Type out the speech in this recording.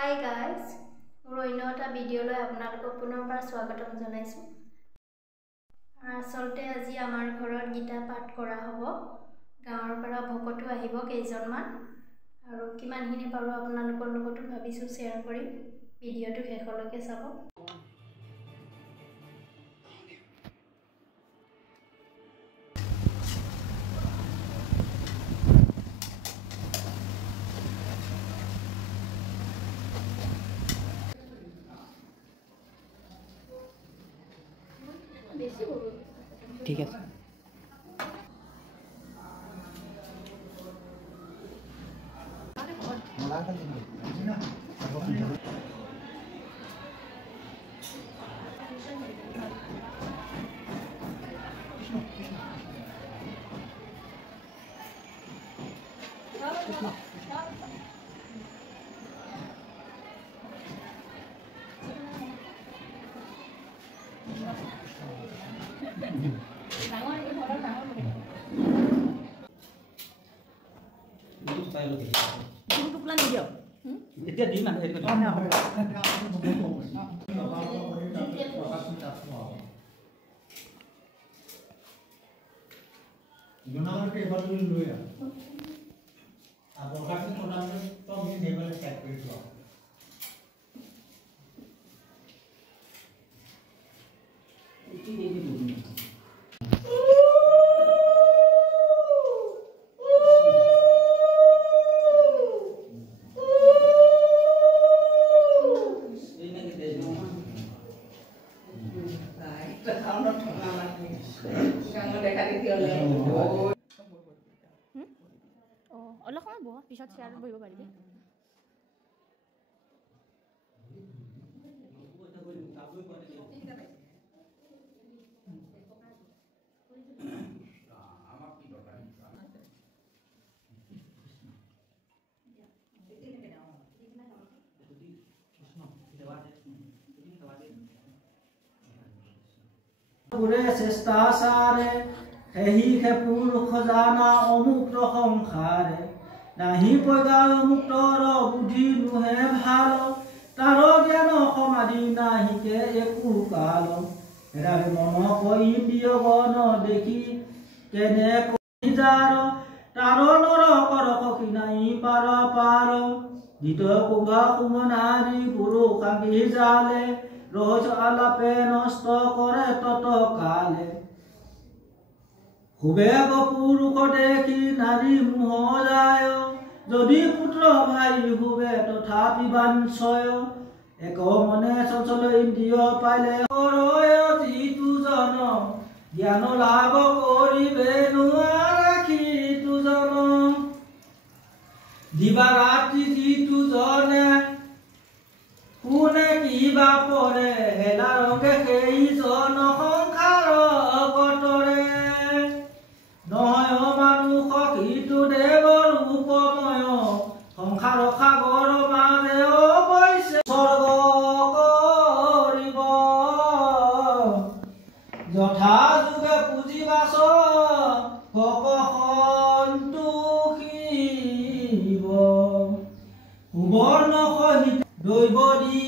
Hi guys, মোৰ অন্য এটা ভিডিঅ'লৈ আপোনালোকক পুনৰবাৰ স্বাগতম জনাইছো। আসলতে আজি আমাৰ ঘৰত গীতা পাঠ কৰা হ'ব। গাঁৱৰ পৰা ভকতো আহিব কেইজনমান আৰু কিমানখিনি পাৰো আপোনালোকৰ লগতো ভাবিছো শেয়াৰ কৰিম। ভিডিঅ'টো শেষলৈকে চাব। ঠিক আছে টুকলা নিদিও এতিয়া দিম আৰু জনাবাৰ এবাৰ তুমি লৈ আহ আৰু বৰকাটি প্ৰদানটো তো আমি নেবেলে চেক কৰি থোৱা ইতি দেই দিবি অলপ সময় বহ পিছত চেয়াৰত বহিব পাৰিবি। পুৰে চেষ্টা সাৰে এহি খে পুৰুষ জানা অমুক্ত সংসাৰে নাহি পগা অমুক্তৰ বুদ্ধি নুহে ভাল তাৰ জ্ঞান সমাধি নাহিকে একো কাল এৰাৰে মনক ইন্দ্ৰিয় গণ দেখি কেনে যাৰ তাৰ নৰ সখী নাই পাৰ পাৰ জিত কুভা সুমনাৰী গুৰু কাগি জালে রোজ আলাপে নষ্ট করে তত কালে হুবে পুরুষ দেখি নারী মোহ যায় যদি পুত্র ভাই হুবে তথাপি বাঞ্ছয় এক মনে চঞ্চল ইন্দ্রিয় পাইলে যিটো জন জ্ঞান লাভ করিবে নোৱাৰাখি তুজন দিবা ৰাতি যিটো জনে কোনে কিবা পৰে হেলা ৰঙে সেই জন সংসাৰ কটৰে নহয় মানুহ সখীটো দেৱৰ ৰূপময় সংসাৰ সাগৰ মাজে অৱশ্যে স্বৰ্গ কৰিব যথা যোগে পুঁজিবাচ ভক সন্তোষিব সুবৰ্ণ সহিত দৈৱ দি